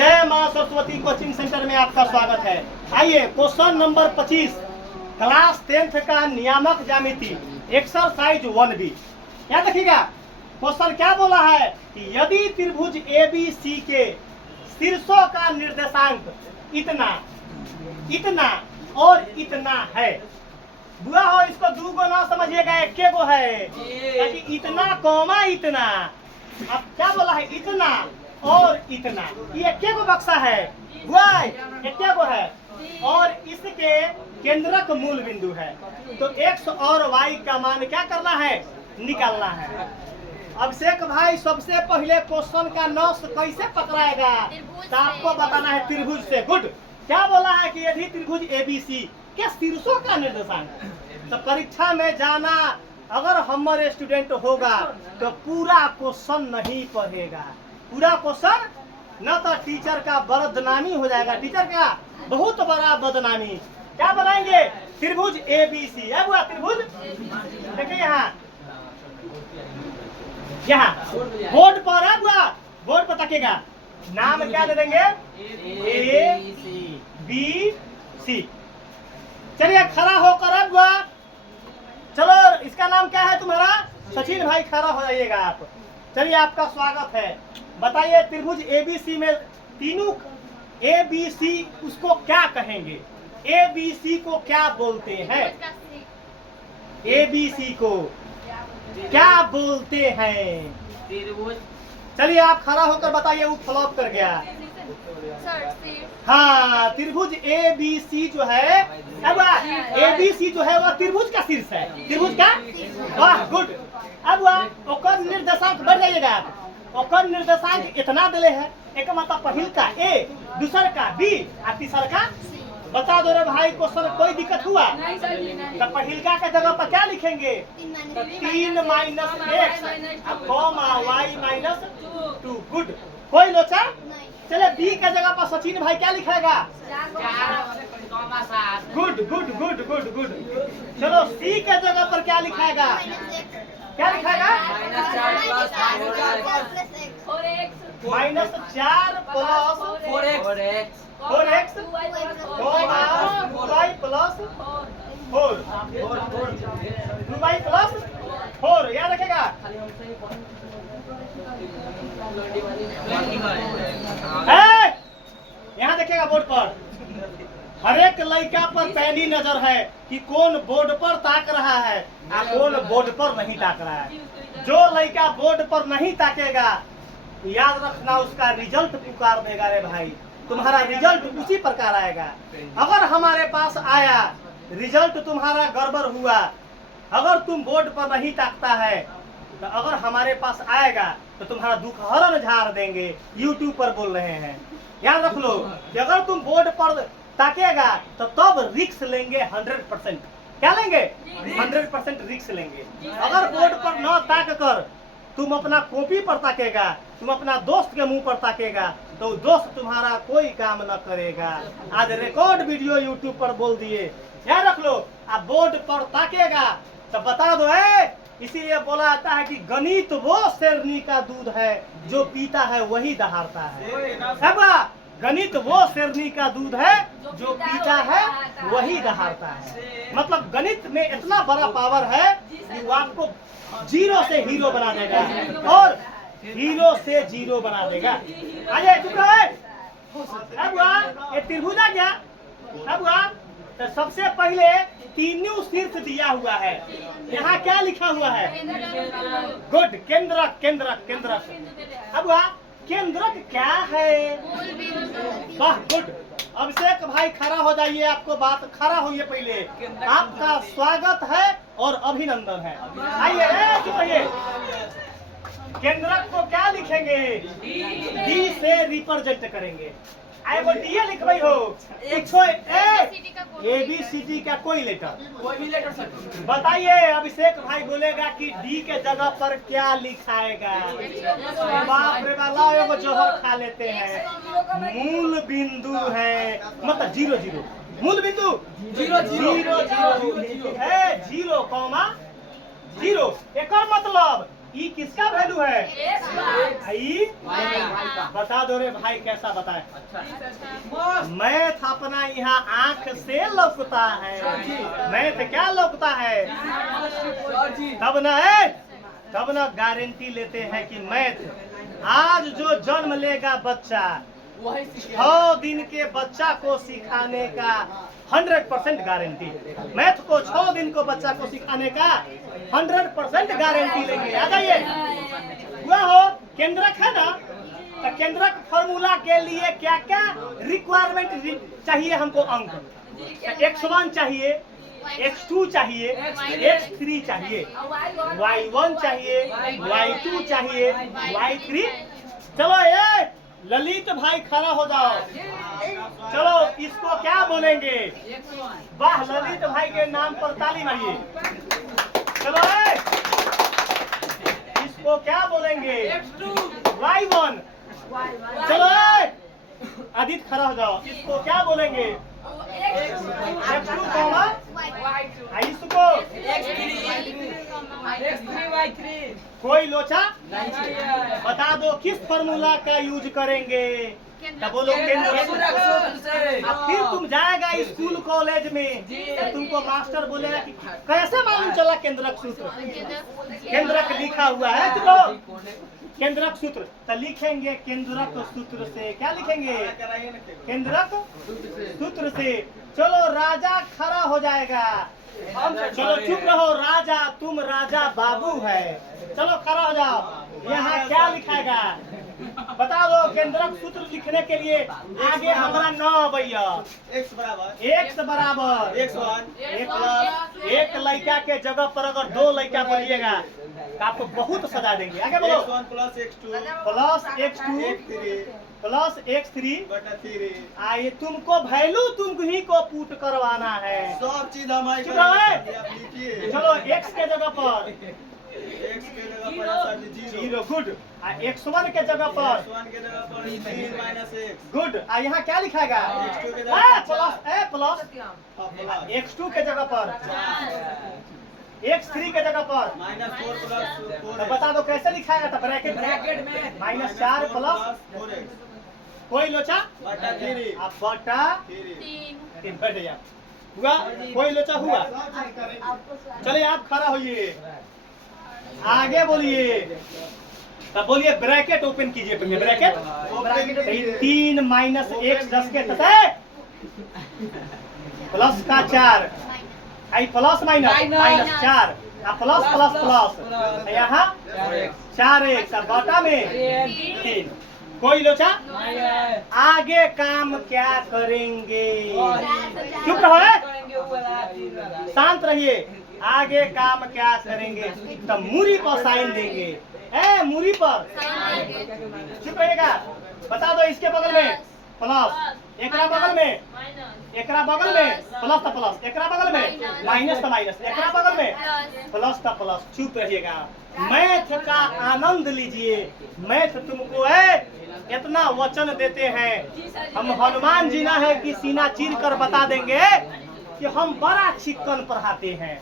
जय मां Saraswati coaching centre में आपका स्वागत है। आइए क्वेश्चन नंबर 25 क्लास 10th का नियामक ज्यामिति एक्सरसाइज 1B। क्या देखिएगा क्वेश्चन क्या बोला है कि यदि त्रिभुज ABC के शीर्षों का निर्देशांक इतना इतना और इतना है। बुआ हो इसको दो गो ना समझिएगा, एक गो है कि इतना कौमा इतना। अब क्या बोला है इतना और इतना, ये एक गो बक्सा है बुआ, एक गो है और इसके केंद्रक मूल बिंदु है। तो x और y का मान क्या करना है, निकालना है। अभिषेक भाई सबसे पहले क्वेश्चन का नस कैसे पकड़ाएगा तो आपको बताना है त्रिभुज से। गुड। क्या बोला है कि यदि त्रिभुज ABC के शीर्षों का निर्देशांक, तो परीक्षा में जाना अगर हमारे स्टूडेंट होगा तो पूरा क्वेश्चन नहीं पढ़ेगा। पूरा क्वेश्चन न तो टीचर का बदनामी हो जाएगा, टीचर का बहुत बड़ा बदनामी। क्या बनाएंगे त्रिभुज ABC है बुआ, त्रिभुज देखिए यहाँ बोर्ड पर है बुआ, बोर्ड पर तकिएगा। नाम क्या दे देंगे ABC। चलिए खड़ा होकर है बुआ, चलो इसका नाम क्या है तुम्हारा, सचिन भाई खड़ा हो जाइएगा आप। चलिए आपका स्वागत है। बताइए त्रिभुज ABC में तीनों ABC उसको क्या कहेंगे, ABC को क्या बोलते हैं, ABC को क्या बोलते हैं। चलिए आप खड़ा होकर बताइए, वो फ्लॉप कर गया। हाँ त्रिभुज ABC जो है, अब ABC जो है वह त्रिभुज का शीर्ष है, त्रिभुज का। वाह गुड। अब वह निर्देशांक बढ़ जाइएगा आप, ओकर निर्देशांक इतना दिले है, एक मतलब पहिल का A, दूसर का B और तीसर का बता दो रे भाई। क्वेश्चन कोई दिक्कत हुआ तो पहिलका के जगह पर क्या लिखेंगे, 3 minus x comma y minus 2। Good. कोई लोचा। चले B के जगह पर सचिन भाई क्या लिखेगा, good good good good good. चलो C के जगह पर क्या लिखाएगा, क्या लिखाएगा -4 plus 4x 2y plus 4 2y plus 4 याद रखेगा। यहाँ देखिएगा बोर्ड पर, हर एक लड़का पर पैनी नजर है कि कौन बोर्ड पर ताक रहा है और कौन बोर्ड पर नहीं ताक रहा है। जो लड़का बोर्ड पर नहीं ताकेगा याद रखना उसका रिजल्ट पुकार देगा रे भाई, तुम्हारा रिजल्ट उसी प्रकार आएगा। अगर हमारे पास आया रिजल्ट तुम्हारा गड़बड़ हुआ, अगर तुम बोर्ड पर नहीं ताकता है तो अगर हमारे पास आएगा तो तुम्हारा दुख हरण झाड़ देंगे, यूट्यूब पर बोल रहे हैं। याद रख लो कि अगर तुम बोर्ड पर ताकेगा तो तब रिस्क लेंगे 100%। क्या लेंगे 100% रिस्क लेंगे। अगर बोर्ड पर न ताक कर तुम अपना कॉपी पर ताकेगा, तुम अपना दोस्त के मुंह पर ताकेगा तो दोस्त तुम्हारा कोई काम न करेगा। आज रिकॉर्ड वीडियो यूट्यूब पर बोल दिए, याद रख लो। आप बोर्ड पर ताकेगा तो बता दो है, इसीलिए बोला जाता है कि गणित वो शेरनी का दूध है जो पीता है वही दहाड़ता है। गणित वो शेरनी का दूध है जो पीता है वही दहाड़ता है। मतलब गणित में इतना बड़ा पावर है कि वो आपको जीरो से हीरो बना देगा और हीरो से जीरो बना देगा। आइए चुप रहो। अब ये त्रिभुज आ गया। अब तो सबसे पहले तीनों शीर्ष दिया हुआ है, यहाँ क्या लिखा हुआ है, गुड, केंद्रक केंद्रक केंद्रक। अब केंद्रक क्या है, वाह गुड। अभिषेक भाई खड़ा हो जाइए, आपको बात खड़ा होइए पहले। आपका स्वागत है और अभिनंदन है। आइए चुप रहिए। केंद्रक को क्या लिखेंगे, डी से रिप्रेजेंट करेंगे। आए वो डी लिख भाई हो, ABCD का कोई लेटर, कोई भी लेटर सर। बताइए अभिषेक भाई बोलेगा कि डी के जगह पर क्या लिखाएगा। बाप रे बाप, एगो जोहर खा लेते हैं। मूल बिंदु है, मतलब 0 0 मूल बिंदु 0 0 0 है, 0 कॉमा 0। एक मतलब ई किसका वैल्यू है? ई बता दो रे भाई, कैसा बताए? मैथ अपना यहाँ आंख से लौकता है। मैथ क्या लौकता है? तब ना गारंटी लेते हैं कि मैथ आज जो जन्म लेगा बच्चा 6 दिन के बच्चा को सिखाने का 100% गारंटी। मैथ को 6 दिन को बच्चा को सिखाने का 100% गारंटी लेंगे। आ जाइए, हुआ हो केंद्रक है ना, तो केंद्रक फॉर्मूला के लिए क्या क्या रिक्वायरमेंट चाहिए हमको? अंक x1 चाहिए, x2 चाहिए, x3 चाहिए, y1 चाहिए, y2 चाहिए, y3। चलो ये ललित भाई खड़ा हो जाओ। चलो इसको क्या बोलेंगे? वाह, ललित भाई के नाम पर ताली मारिए। चलो इसको क्या बोलेंगे? y1। चलो आदित्य खड़ा हो जाओ। इसको क्या बोलेंगे? x2 कॉमा इसको x3 कोई लोचा बता दो किस फॉर्मूला का यूज करेंगे? तब बोलो केंद्रक सूत्र। अब फिर तुम जाएगा स्कूल कॉलेज में तो तुमको मास्टर बोलेगा कि कैसे मालूम चला केंद्रक सूत्र? केंद्रक लिखा हुआ है। चलो केंद्रक सूत्र तो लिखेंगे केंद्रक सूत्र से। क्या लिखेंगे? केंद्रक सूत्र से। चलो राजा खड़ा हो जाएगा। चलो चुप रहो राजा, तुम राजा बाबू है। चलो खड़ा हो जाओ। यहाँ क्या लिखाएगा बता दो? केंद्रक सूत्र लिखने के लिए आगे हमारा 9 भैया x बराबर एक लड़का के जगह पर अगर 2 लड़का बोलिएगा तो आपको बहुत सजा देंगे। आगे बोलो। प्लस x3 आइए, तुमको वैल्यू तुम ही को पुट करवाना है। सब चीज हमारी चलो x के जगह पर x के जगह पर 0 गुड। x1 के जगह पर 3 माइनस x गुड। यहाँ क्या लिखाएगा? प्लस x2 के जगह पर x3 के जगह पर -4 + 4 तो बता दो कैसे लिखाएगा? तो ब्रैकेट में -4 + 4x कोई लोचा बटा 3 अब बटा 3 बैठ जाओ। हुआ? कोई लोचा हुआ? चलिए आप खड़ा होइए, आगे बोलिए। तब बोलिए ब्रैकेट ओपन कीजिए। पहले ब्रैकेट 3 माइनस x 10 के प्लस का 4 i plus minus 4 plus plus plus यहाँ 4x बटा में 3। कोई लोचा? आगे काम क्या करेंगे? चुप रहो, शांत रहिए। आगे काम क्या करेंगे? तो मूरी पर साइन देंगे। मूरी पर चुप रहिएगा। बता दो इसके बगल में प्लस, एकरा बगल में प्लस तो प्लस, एकरा बगल में माइनस तो माइनस, एकरा बगल में प्लस तो प्लस। चुप रहिएगा। मैथ का आनंद लीजिए। मैथ तुमको इतना वचन देते हैं, हम हनुमान जी ना है कि सीना चीर कर बता देंगे कि हम बड़ा चिकन पढ़ाते हैं।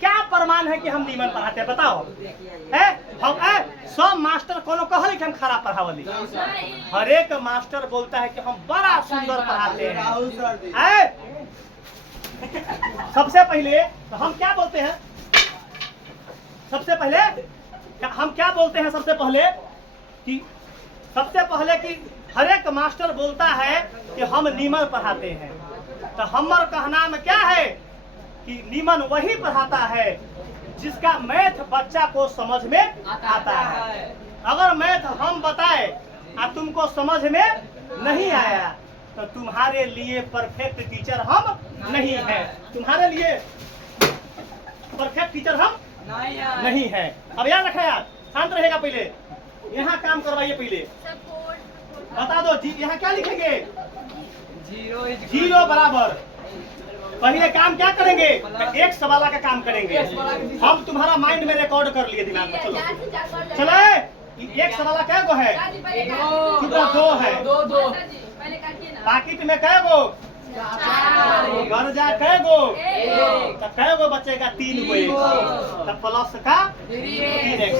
क्या प्रमाण है कि हम नीमन पढ़ाते हैं? बताओ। हम सब मास्टर कोनो कहले कि हम खराब पढ़ावली? हर एक मास्टर बोलता है कि हम बड़ा सुंदर पढ़ाते हैं। सबसे पहले तो हम क्या बोलते हैं? सबसे पहले हम क्या बोलते हैं? सबसे पहले कि हर एक मास्टर बोलता है कि हम नीमन पढ़ाते हैं। तो हमार कहना में क्या है कि नीमन वही पढ़ाता है जिसका मैथ बच्चा को समझ में आता है। अगर मैथ हम बताए और तुमको समझ में नहीं आया तो तुम्हारे लिए परफेक्ट टीचर हम नहीं है। तुम्हारे लिए परफेक्ट टीचर हम नहीं है। अब याद रखा यार, शांत रहेगा। पहले यहाँ काम करवाइए। पहले बता दो जी, यहाँ क्या लिखेंगे? 0 बराबर। पहले काम क्या करेंगे? x वाला का काम करेंगे। हम तुम्हारा माइंड में रिकॉर्ड कर लिए दिमाग में। चलो x वाला क्या गो है? 2 है। पाकिट में क्या गो? घर जा कै गो तो कै गो बचेगा 3 गो एक्स, तब प्लस का 3x।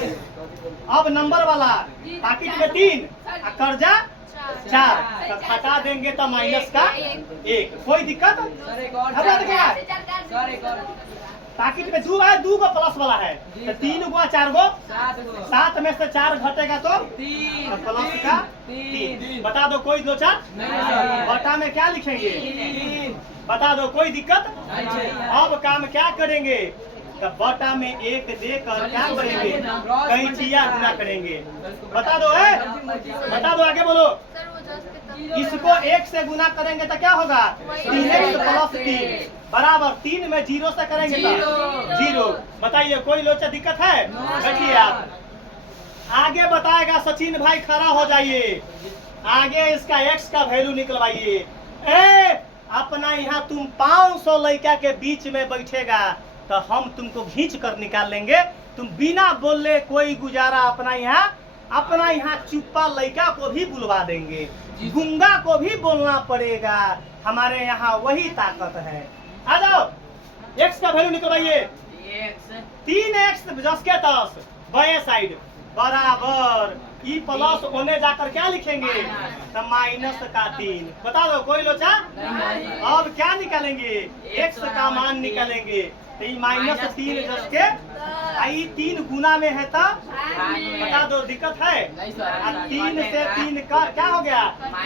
अब नंबर वाला पैकेट में 3 और कर्जा 4, तो घटा देंगे तो माइनस का 1। कोई दिक्कत? अब देखिए पैकेट में 2 है, 2 गो प्लस वाला है तो 3 गो 4 गो 7 में से 4 घटेगा तो प्लस का 3। बता दो कोई दो चार बटा में क्या लिखेंगे? बता दो कोई दिक्कत? अब काम क्या करेंगे? तो बटा में 1 देकर क्या करेंगे? कैंचिया गुना करेंगे। बता दो है, बता दो आगे बोलो। इसको 1 से गुना करेंगे तो क्या होगा? 3x प्लस 3 बराबर 3 में 0 से करेंगे तो 0। बताइए कोई लोचा दिक्कत है? बैठिए आप। आगे बताएगा सचिन भाई, खड़ा हो जाइए। आगे इसका x का वैल्यू निकलवाइए। अपना यहाँ तुम 500 लड़का के बीच में बैठेगा तो हम तुमको खींच कर निकाल लेंगे। तुम बिना बोले कोई गुजारा अपना यहाँ चुप्पा लड़का को भी बुलवा देंगे, गुंगा को भी बोलना पड़ेगा। हमारे यहाँ वही ताकत है। आ जाओ, x का वैल्यू निकलवाइए। 3x + के 10 बाएं साइड बराबर ई प्लस होने जाकर क्या लिखेंगे? तो माइनस का 3। बता दो कोई लोचा? अब क्या निकालेंगे? x का मान निकालेंगे तो ये -3 जस के आई 3 गुना में है तो बता दो दिक्कत है? 3 से 3 का क्या हो गया?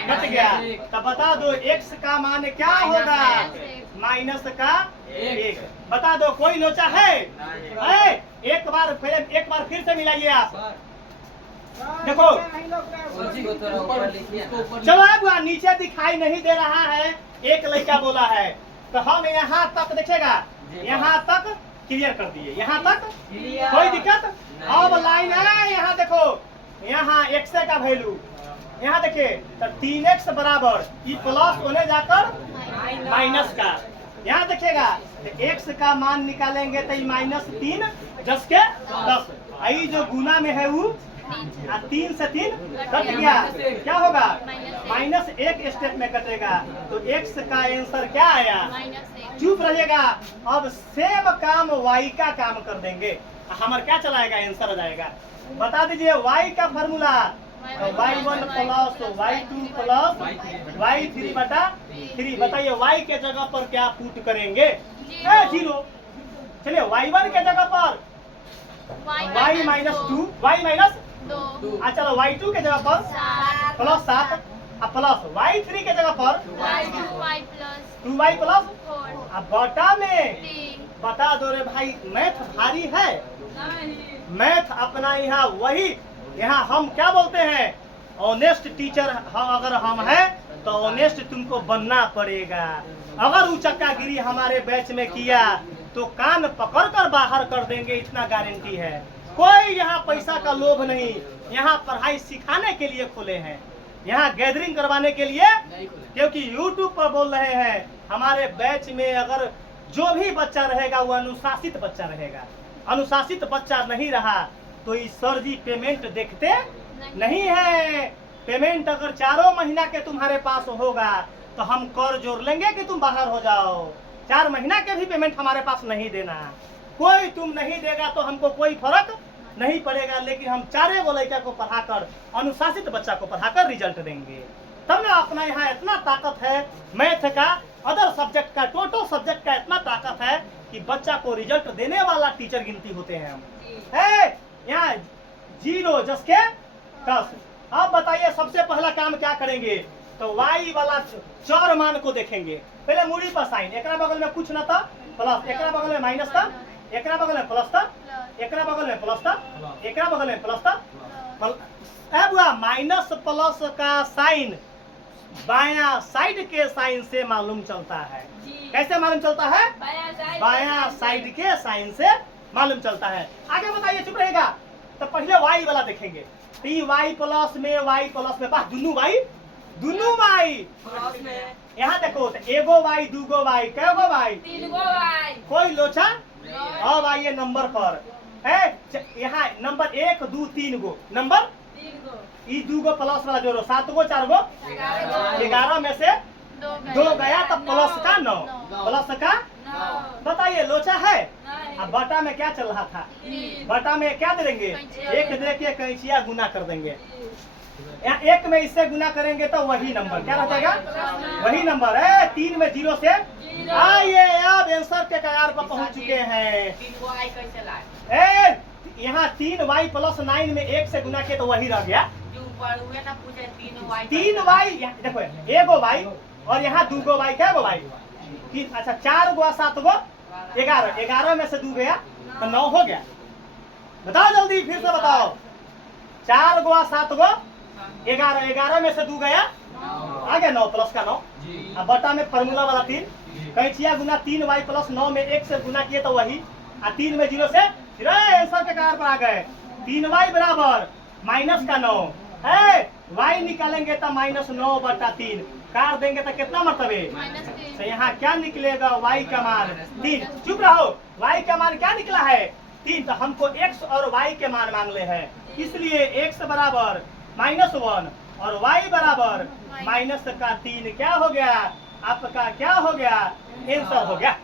घट गया। तो बता दो x का मान क्या होगा? माइनस का 1। बता दो कोई लोचा है? एक बार फिर से मिलाइए आप। देखो चलो अब नीचे दिखाई नहीं दे रहा है, एक लड़का बोला है तो हम यहाँ तक देखेगा, यहाँ तक क्लियर कर दिए। यहाँ तक कोई दिक्कत? अब लाइन है यहाँ देखो, यहाँ x का वैल्यू यहाँ देखिए तो 3x बराबर ई प्लस होने जाकर माइनस का। यहाँ देखिएगा तो x का मान निकालेंगे तो -3 जस के 10। आई जो गुना में है वो 3 से 3 कट गया, क्या होगा? -1 स्टेप में कटेगा तो x का आंसर क्या आया? चुप रहिएगा। अब सेम काम y का काम कर देंगे, हमारा क्या चलाएगा? आंसर आ जाएगा। बता दीजिए y का फॉर्मूला y1 + y2 + y3 बटा 3। बताइए y के जगह पर क्या पुट करेंगे? 0। चलिए y1 के जगह पर y -2 y -2 चलो y2 के जगह पर +7 प्लस y3 के जगह पर 2y + 4। अब बटा में बता दो रे भाई, मैथ भारी है। मैथ अपना यहाँ वही, यहाँ हम क्या बोलते हैं? ऑनेस्ट टीचर अगर हम हैं तो ऑनेस्ट तुमको बनना पड़ेगा। अगर उचक्कागिरी हमारे बैच में किया तो कान पकड़कर बाहर कर देंगे, इतना गारंटी है। कोई यहाँ पैसा का लोभ नहीं, यहाँ पढ़ाई सिखाने के लिए खुले हैं, यहाँ गैदरिंग करवाने के लिए। क्योंकि YouTube पर बोल रहे हैं हमारे बैच में अगर जो भी बच्चा रहेगा वो अनुशासित बच्चा रहेगा। अनुशासित बच्चा नहीं रहा तो इस सर जी पेमेंट देखते नहीं है। पेमेंट अगर 4 महीना के तुम्हारे पास होगा तो हम कर जोड़ लेंगे कि तुम बाहर हो जाओ। 4 महीना के भी पेमेंट हमारे पास नहीं देना। कोई तुम नहीं देगा तो हमको कोई फर्क नहीं पड़ेगा, लेकिन हम 4 गो लड़का को पढ़ाकर, अनुशासित बच्चा को पढ़ाकर रिजल्ट देंगे। तब ना अपना यहाँ इतना ताकत है, मैथ का, अदर सब्जेक्ट का, टोटल सब्जेक्ट का इतना ताकत है कि बच्चा को रिजल्ट देने वाला टीचर गिनती होते हैं हम। यहाँ 0 जस के 10। अब बताइए सबसे पहला काम क्या करेंगे? तो y वाला चर मान को देखेंगे। पहले मूड़ी पर साइन, एक बगल में कुछ ना था प्लस, एक बगल में माइनस था, एक बगल में प्लस था, एक बगल में प्लस था, एक बगल में प्लस था। अब माइनस प्लस का साइन बायां साइड के साइन से मालूम चलता है। कैसे मालूम चलता है? बायां साइड के साइन से मालूम चलता है। आगे बताइए, चुप रहेगा। तो पहले y वाला देखेंगे। तो y प्लस में बस दुनू y यहाँ देखो तो एगो y, दूगो y, कैगो y? 3 गो y। कोई लोचा? अब आइए नंबर पर है। यहाँ नंबर 1 2 3 गो नंबर, 3 गो। ई 2 गो प्लस वाला जोड़ो, 7 गो 4 गो 11 में से 2 गया तो प्लस का 9 प्लस का बताइए लोचा है। अब बटा में क्या चल रहा था, बटा में क्या दे देंगे, एक दे के कैंचिया गुना कर देंगे। यहाँ एक में इससे गुना करेंगे तो वही नंबर क्या रह जाएगा, वही नंबर है। 3 में 0 से आइए अब आंसर के कगार पर पहुंच चुके हैं। यहाँ 3y प्लस 9 में 1 से गुना किए तो वही रह गया 3y। देखो एगो y और यहाँ 2 y, क्या गो y, अच्छा 4 गो 7 गो 11, 11 में से 2 गया तो 9 हो गया। बताओ जल्दी फिर से बताओ, 4 गो 7 गो 11, 11 में से 2 गया आ गया 9 प्लस का 9। अब बटा में फार्मूला वाला 3 कैंचिया गुना 3y प्लस 9 में 1 से गुना किए तो वही, 3 में 0 से आंसर के कार पर आ गए। 3y बराबर माइनस का 9 है, y निकालेंगे तो -9/3 कार देंगे तो कितना मरतबे, तो यहाँ क्या निकलेगा y का मान 3। चुप रहो, y का मान क्या निकला है 3, तो हमको x और y के मान मांगले हैं, इसलिए x बराबर -1 और y बराबर -3 क्या हो गया आपका, क्या हो गया आंसर हो गया।